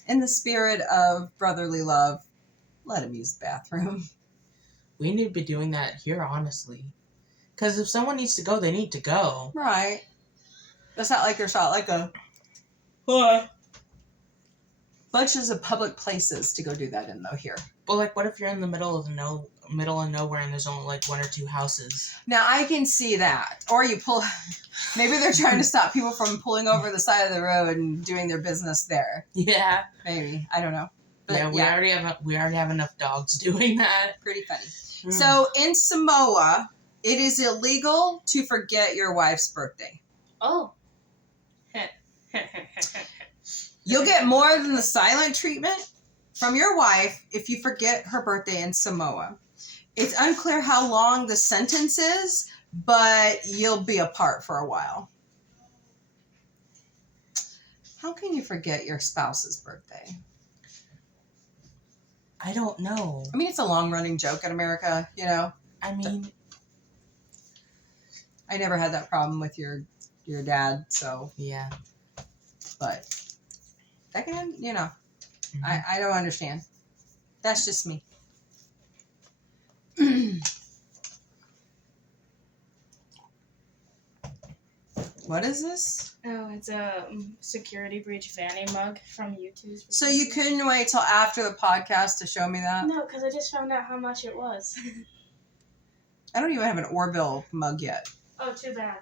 in the spirit of brotherly love, let him use the bathroom. We need to be doing that here, honestly. Because if someone needs to go, they need to go. Right. It's not like there's not like a bunches of public places to go do that in, though, here. But, like, what if you're in the middle of nowhere and there's only, like, 1 or 2 houses? Now, I can see that. Or you pull... Maybe they're trying to stop people from pulling over the side of the road and doing their business there. Yeah. Maybe. I don't know. But Yeah, we already have enough dogs doing that. Pretty funny. So, in Samoa, it is illegal to forget your wife's birthday. Oh. You'll get more than the silent treatment from your wife if you forget her birthday in Samoa. It's unclear how long the sentence is, but you'll be apart for a while. How can you forget your spouse's birthday? I don't know. I mean, it's a long-running joke in America, you know. I mean, I never had that problem with your dad, so. yeah. But that can, you know, Mm-hmm. I don't understand. That's just me. What is this? Oh, it's a security breach fanny mug from YouTube. So you couldn't wait till after the podcast to show me that? No, because I just found out how much it was. I don't even have an Orville mug yet. Oh, too bad.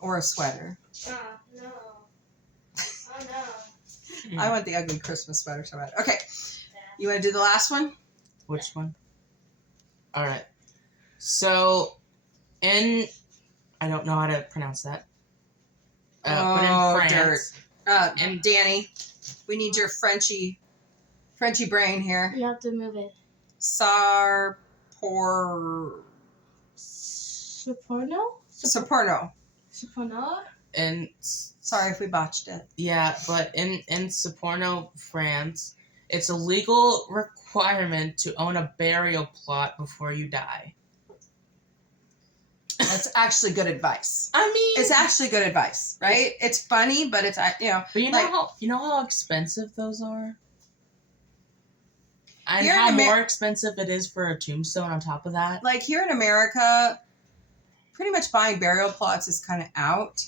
Or a sweater. No. Oh, no. I want the ugly Christmas sweater so bad. Okay. You want to do the last one? Which one? All right. So, I don't know how to pronounce that. But in France. And Danny, we need your Frenchy brain here. You have to move it. Saporno. And Sorry if we botched it. yeah, but in Saporno, France, it's a legal requirement to own a burial plot before you die. That's actually good advice. I mean, It's actually good advice, right? It's funny, but it's, you know. but you know like, how expensive those are? And Here in how more expensive it is for a tombstone on top of that? Like here in America, pretty much buying burial plots is kind of out.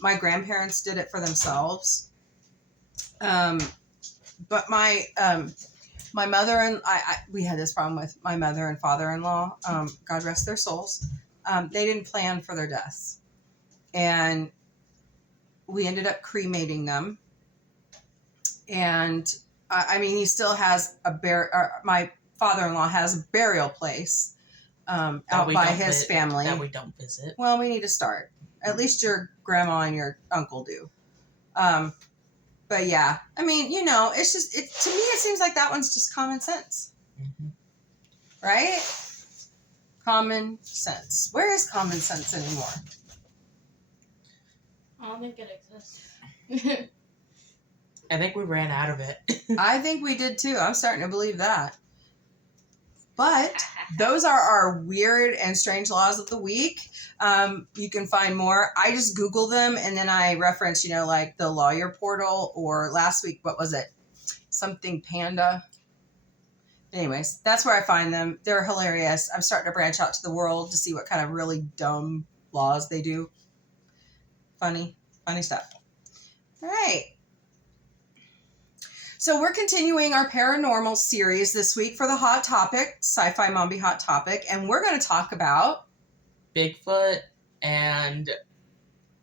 My grandparents did it for themselves. But my mother and we had this problem with my mother and father-in-law. God rest their souls. They didn't plan for their deaths, and we ended up cremating them. And I mean, he still has my father-in-law has a burial place out by his family that we don't visit. Well, we need to start. At least your grandma and your uncle do. But yeah, I mean, you know, it's just, to me, it seems like that one's just common sense. Mm-hmm. Right? Common sense. Where is common sense anymore? I don't think it exists. I think we ran out of it. I think we did too. I'm starting to believe that. But those are our weird and strange laws of the week. You can find more. I just Google them and then I reference, like the lawyer portal, or last week, what was it? Something Panda. Anyways, that's where I find them. They're hilarious. I'm starting to branch out to the world to see what kind of really dumb laws they do. Funny stuff. All right. So we're continuing our paranormal series this week for the Hot Topic, Sci-Fi Mombie Hot Topic, and we're going to talk about Bigfoot and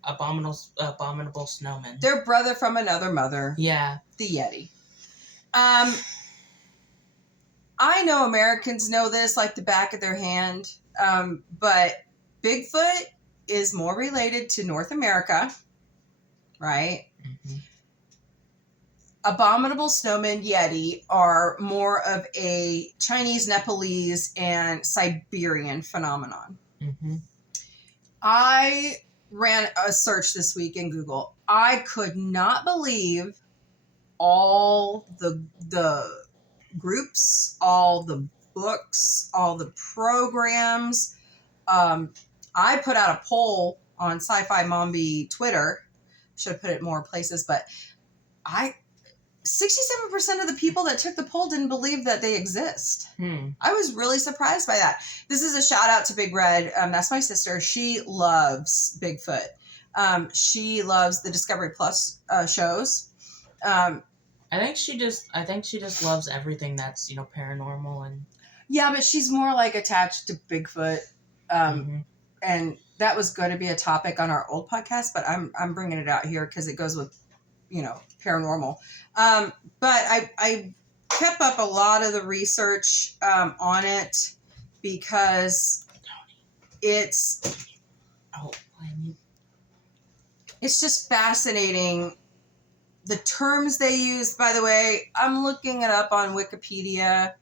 abominable snowmen. their brother from another mother, Yeah. the Yeti. I know Americans know this like the back of their hand, but Bigfoot is more related to North America, right? Mm-hmm. Abominable snowmen, Yeti, are more of a Chinese, Nepalese, and Siberian phenomenon. Mm-hmm. I ran a search this week in Google. I could not believe all the groups, all the books, all the programs. I put out a poll on Sci-Fi Mombie Twitter. Should have put it more places, but 67% of the people that took the poll didn't believe that they exist. I was really surprised by that. This is a shout out to Big Red. That's my sister. She loves Bigfoot. She loves the Discovery Plus shows. I think she just loves everything that's, paranormal and. Yeah, but she's more like attached to Bigfoot. And that was going to be a topic on our old podcast, but I'm bringing it out here because it goes with, paranormal. But I kept up a lot of the research on it because it's just fascinating. The terms they use, by the way, I'm looking it up on Wikipedia.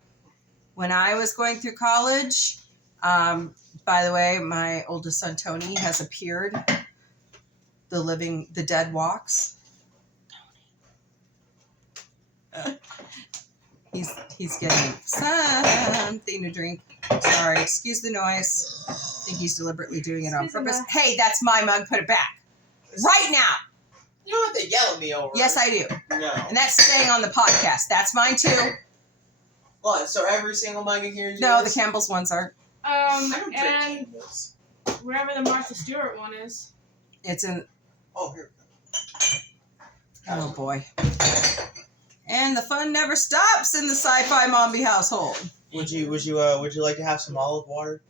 When I was going through college, by the way, my oldest son, Tony, has appeared. The Dead Walks. He's getting something to drink. Sorry, excuse the noise. I think he's deliberately doing it on purpose. Hey, that's my mug. Put it back. Right now. You don't have to yell at me over Yes, I do. No. And that's staying on the podcast. That's mine too. What? So every single mug in here is No, yours? the Campbell's ones are. I don't drink And Campbell's. wherever the Martha Stewart one is. It's in. Oh, here. Oh boy. And the fun never stops in the Sci-Fi Mombie household. Would you like to have some olive water?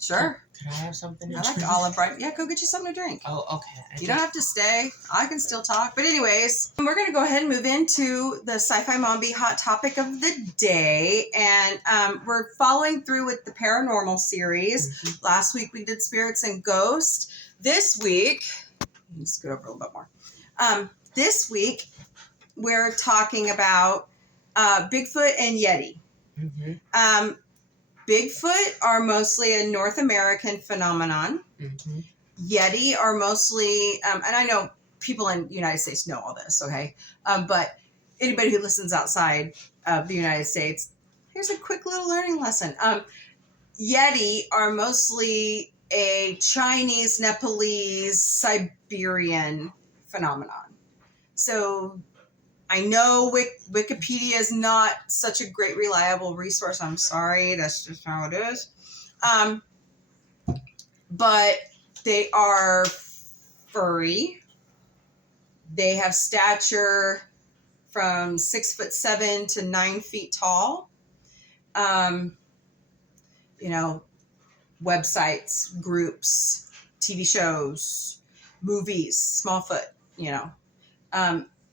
Sure. Could I have something to I like drink? olive bright. Yeah, go get you something to drink. Oh, okay. You don't have to stay. I can still talk. But anyways, we're going to go ahead and move into the Sci-Fi Mombie hot topic of the day. And we're following through with the Paranormal series. Mm-hmm. Last week we did Spirits and Ghosts. This week, let me scoot over a little bit more. This week, we're talking about Bigfoot and Yeti. Mm-hmm. Bigfoot are mostly a North American phenomenon. Mm-hmm. Yeti are mostly, and I know people in the United States know all this, okay? But anybody who listens outside of the United States, here's a quick little learning lesson. Yeti are mostly a Chinese, Nepalese, Siberian phenomenon. So I know Wikipedia is not such a great, reliable resource. I'm sorry. That's just how it is. But they are furry. They have stature from 6'7" to 9 feet tall. Websites, groups, TV shows, movies, Smallfoot,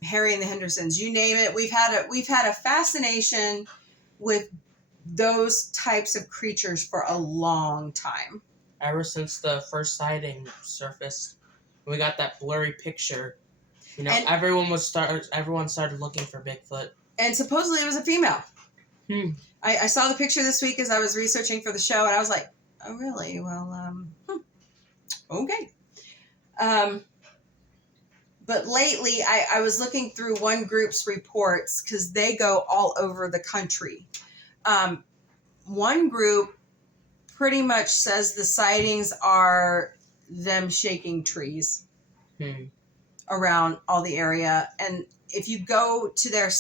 Harry and the Hendersons, you name it. We've had a fascination with those types of creatures for a long time. Ever since the first sighting surfaced, we got that blurry picture. Everyone started looking for Bigfoot. And supposedly it was a female. Hmm. I saw the picture this week as I was researching for the show, and I was like, Oh, really? Well, okay. But lately, I was looking through one group's reports because they go all over the country. One group pretty much says the sightings are them shaking trees around all the area. And if you go to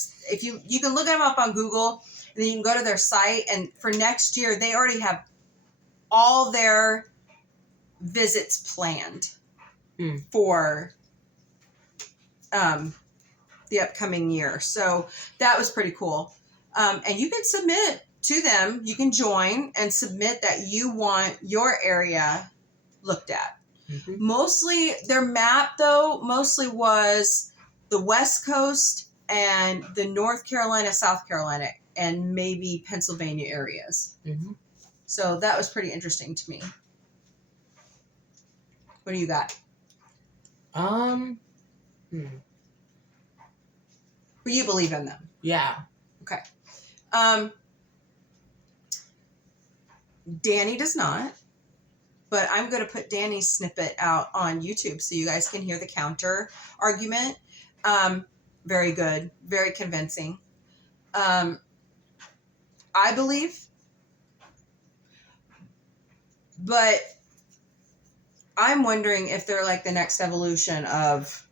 you can look them up on Google, and then you can go to their site. And for next year, they already have all their visits planned for the upcoming year. So that was pretty cool. And you can submit to them. You can join and submit that you want your area looked at. Mm-hmm. Mostly, their map, though, was the West Coast and the North Carolina, South Carolina, and maybe Pennsylvania areas. Mm-hmm. So that was pretty interesting to me. What do you got? But you believe in them. Yeah. Okay. Danny does not, but I'm going to put Danny's snippet out on YouTube so you guys can hear the counter argument. Very good. Very convincing. I believe, but I'm wondering if they're like the next evolution of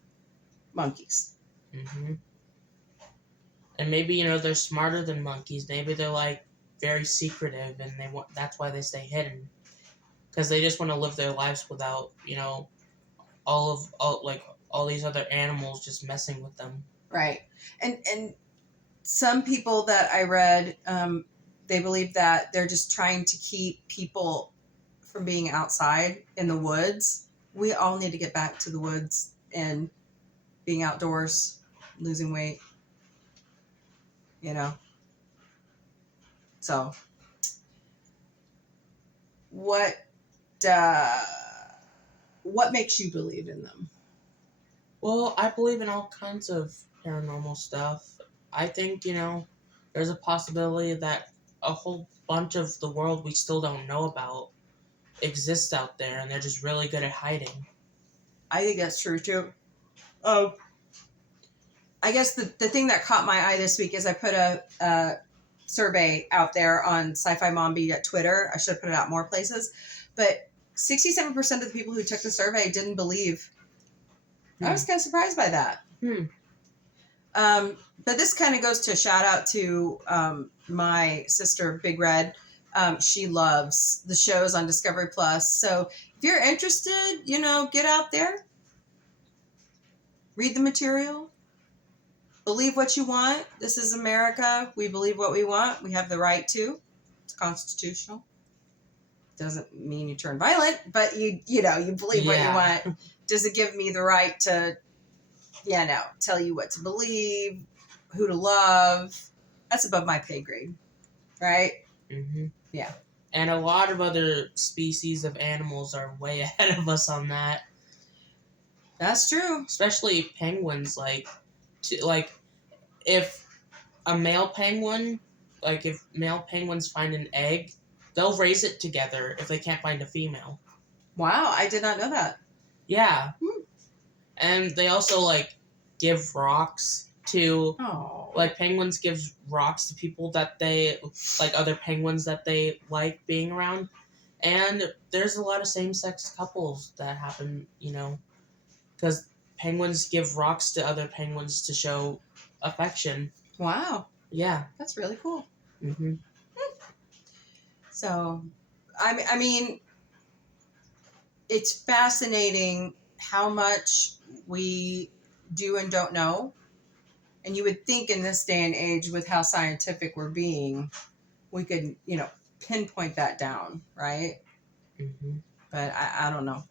monkeys. Mm-hmm. And maybe, they're smarter than monkeys. Maybe they're like very secretive, and that's why they stay hidden. Because they just want to live their lives without, all these other animals just messing with them. Right. And some people that I read, they believe that they're just trying to keep people from being outside in the woods. We all need to get back to the woods and being outdoors, losing weight, So what makes you believe in them? Well, I believe in all kinds of paranormal stuff. I think, there's a possibility that a whole bunch of the world we still don't know about exists out there, and they're just really good at hiding. I think that's true, too. I guess the thing that caught my eye this week is I put a survey out there on Sci-Fi Mombie at Twitter. I should have put it out more places. But 67% of the people who took the survey didn't believe. I was kind of surprised by that. But this kind of goes to a shout out to my sister, Big Red. She loves the shows on Discovery Plus. So if you're interested, get out there. Read the material. Believe what you want. This is America. We believe what we want. We have the right to. It's constitutional. Doesn't mean you turn violent, but you believe what you want. Does it give me the right to, tell you what to believe, who to love? That's above my pay grade, right? Mm-hmm. Yeah. And a lot of other species of animals are way ahead of us on that. That's true. Especially penguins, if a male penguin, if male penguins find an egg, they'll raise it together if they can't find a female. Wow, I did not know that. Yeah. And they also, give rocks to... penguins give rocks to people that they... other penguins that they like being around. And there's a lot of same-sex couples that happen, because penguins give rocks to other penguins to show affection. Wow. Yeah. That's really cool. Mm-hmm. So, I mean, it's fascinating how much we do and don't know. And you would think in this day and age, with how scientific we're being, we could, pinpoint that down, right? Mm-hmm. But I don't know.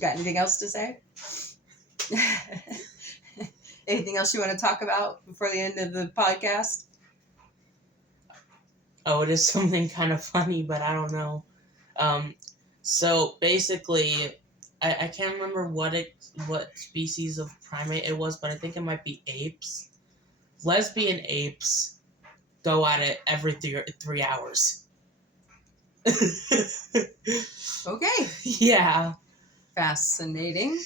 Got anything else to say? Anything else you want to talk about before the end of the podcast? Oh, it is something kind of funny, but I don't know. So basically, I can't remember what species of primate it was, but I think it might be apes. lesbian apes go at it every 3 hours. Okay. Yeah. Fascinating.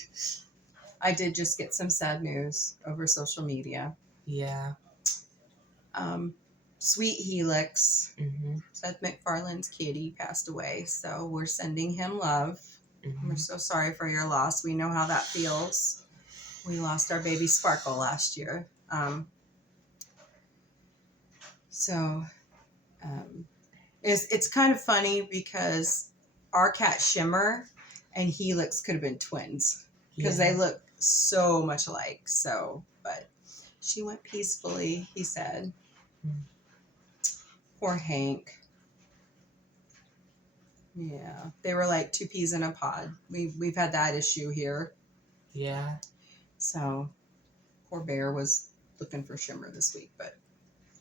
I did just get some sad news over social media. Yeah. Sweet Helix, Mm-hmm. Seth MacFarlane's kitty, passed away, so we're sending him love. Mm-hmm. We're so sorry for your loss. We know how that feels. We lost our baby Sparkle last year. It's kind of funny because our cat Shimmer and Helix could have been twins because they look so much alike. So, but she went peacefully, he said. Poor Hank. Yeah, they were like 2 peas in a pod. We've had that issue here. Yeah. So, poor Bear was looking for Shimmer this week, but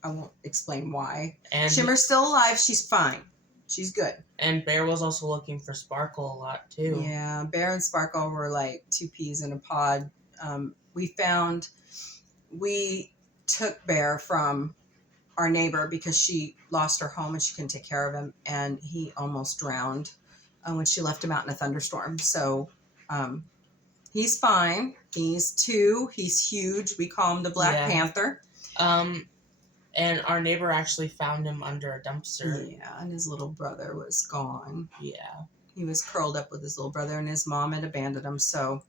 I won't explain why. And Shimmer's still alive. She's fine. She's good. And Bear was also looking for Sparkle a lot too. Yeah, Bear and Sparkle were like 2 peas in a pod. We took Bear from our neighbor because she lost her home and she couldn't take care of him, and he almost drowned when she left him out in a thunderstorm. So he's fine. He's 2. He's huge. We call him the Black Panther. And our neighbor actually found him under a dumpster. Yeah, and his little brother was gone. Yeah. He was curled up with his little brother, and his mom had abandoned him. So,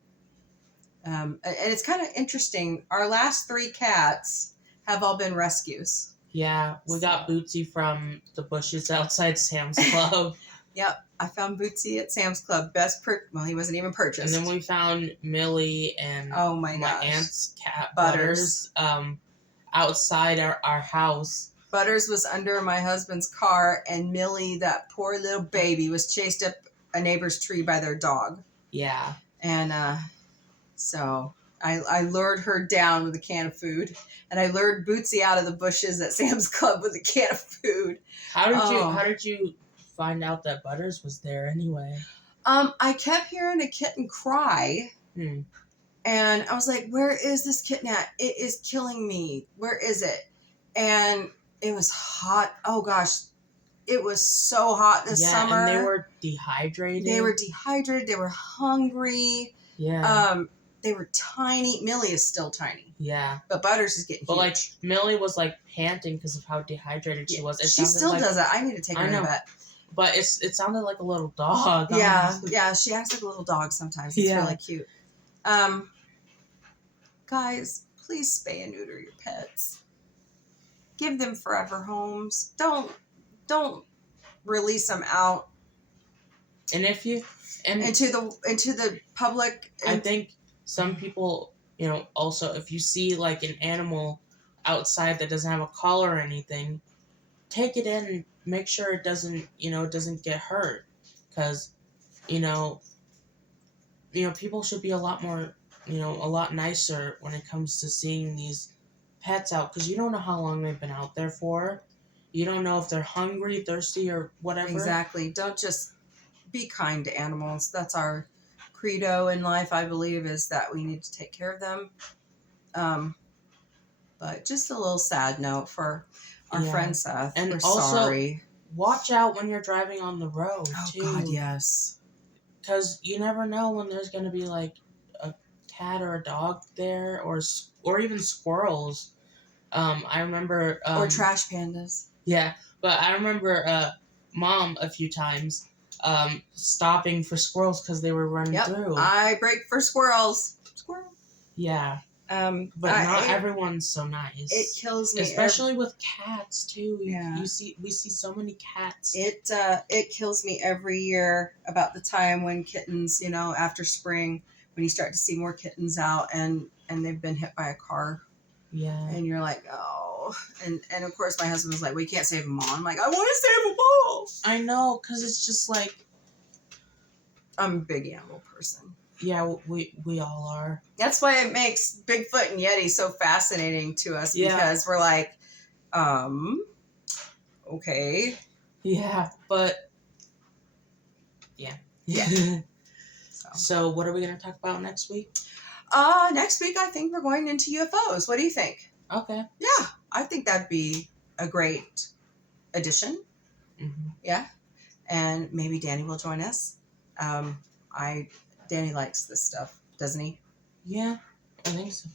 and it's kind of interesting. Our last 3 cats have all been rescues. Yeah, we got Bootsy from the bushes outside Sam's Club. Yep, I found Bootsy at Sam's Club. Well, he wasn't even purchased. And then we found Millie and my aunt's cat, Butters, outside our house. Butters was under my husband's car, and Millie, that poor little baby, was chased up a neighbor's tree by their dog. Yeah. And so I lured her down with a can of food, and I lured Bootsy out of the bushes at Sam's Club with a can of food. How did you find out that Butters was there anyway? I kept hearing a kitten cry. And I was like, where is this kitten at? It is killing me. Where is it? And it was hot. Oh, gosh. It was so hot this summer. And they were dehydrated. They were hungry. Yeah. They were tiny. Millie is still tiny. Yeah. But Butters is getting huge. But, like, Millie was, like, panting because of how dehydrated she was. She still does that. I need to take her to the vet. But it sounded like a little dog. Yeah. Yeah. She acts like a little dog sometimes. It's really cute. Guys, please spay and neuter your pets. Give them forever homes. Don't release them out. And if you into the public. I think some people, also if you see like an animal outside that doesn't have a collar or anything, take it in and make sure it doesn't get hurt, because people should be a lot more, a lot nicer when it comes to seeing these pets out, because you don't know how long they've been out there for. You don't know if they're hungry, thirsty, or whatever. Exactly. Don't just be kind to animals. That's our credo in life, I believe, is that we need to take care of them. But just a little sad note for our friend Seth. And we're also, sorry. Watch out when you're driving on the road, too. Oh, God, yes. Because you never know when there's going to be, like, a cat or a dog there, or even squirrels. I remember... or trash pandas. Yeah, but I remember Mom a few times stopping for squirrels because they were running through. I break for squirrels. Squirrel. Yeah. But not everyone's so nice. It kills me, especially with cats too. Yeah. We see so many cats. It kills me every year about the time when kittens, after spring, when you start to see more kittens out and they've been hit by a car. Yeah. And you're like, oh, and of course my husband was like, we can't save them all. I'm like, I want to save them all. I know, because it's just like, I'm a big animal person. Yeah, we all are. That's why it makes Bigfoot and Yeti so fascinating to us, because we're like, okay. Yeah, but yeah. So what are we going to talk about next week? Next week I think we're going into UFOs. What do you think? Okay. Yeah, I think that'd be a great addition. Mm-hmm. Yeah, and maybe Danny will join us. Danny likes this stuff, doesn't he? Yeah, I think so.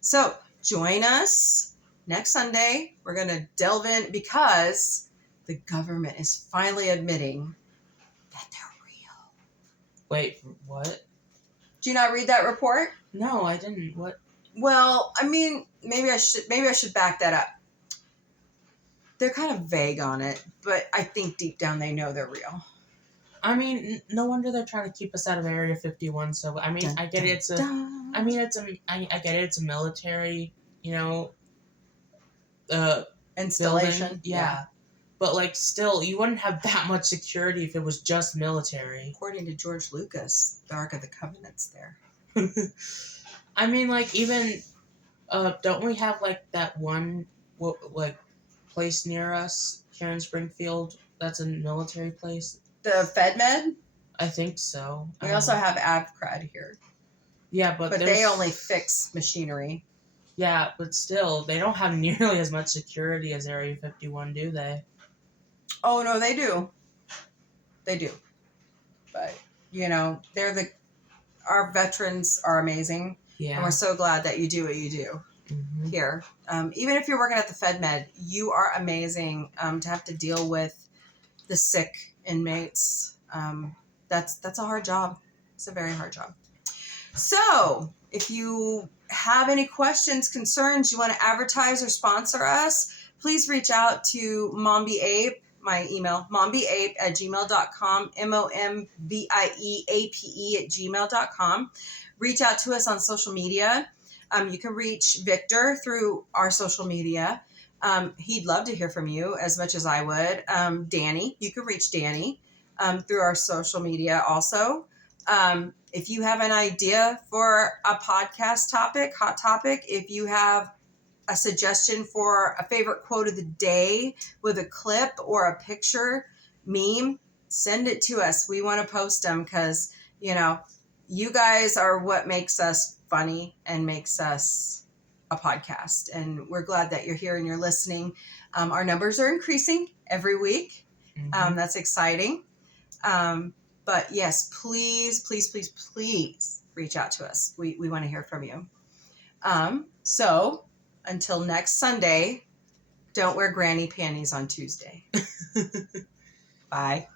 So join us next Sunday. We're gonna delve in because the government is finally admitting that they're real. Wait, what? Do you not read that report? No, I didn't. What? Well, I mean, maybe I should back that up. They're kind of vague on it, but I think deep down they know they're real. I mean, no wonder they're trying to keep us out of Area 51. So, I mean, I get it. It's a. I mean, I get it. It's a military, Installation. building. Yeah. But, like, still, you wouldn't have that much security if it was just military. According to George Lucas, the Ark of the Covenant's there. I mean, like, even, don't we have, like, that one, place near us here in Springfield that's a military place? The FedMed? I think so. We also have AvCrad here. Yeah, but they only fix machinery. Yeah, but still, they don't have nearly as much security as Area 51, do they? Oh, no, they do. They do. But, our veterans are amazing. Yeah. And we're so glad that you do what you do here. Even if you're working at the FedMed, you are amazing to have to deal with the sick inmates. That's a hard job. It's a very hard job. So, if you have any questions, concerns, you want to advertise or sponsor us, please reach out to Mombie Ape. My email, mombieape@gmail.com, mombieape@gmail.com. Reach out to us on social media. You can reach Victor through our social media. He'd love to hear from you as much as I would. Danny, you can reach Danny through our social media also. If you have an idea for a podcast topic, hot topic, if you have a suggestion for a favorite quote of the day with a clip or a picture, meme, send it to us. We want to post them because, you guys are what makes us funny and makes us a podcast. And we're glad that you're here and you're listening. Our numbers are increasing every week. That's exciting. But yes, please, please, please, please reach out to us. We want to hear from you. So until next Sunday, don't wear granny panties on Tuesday. Bye.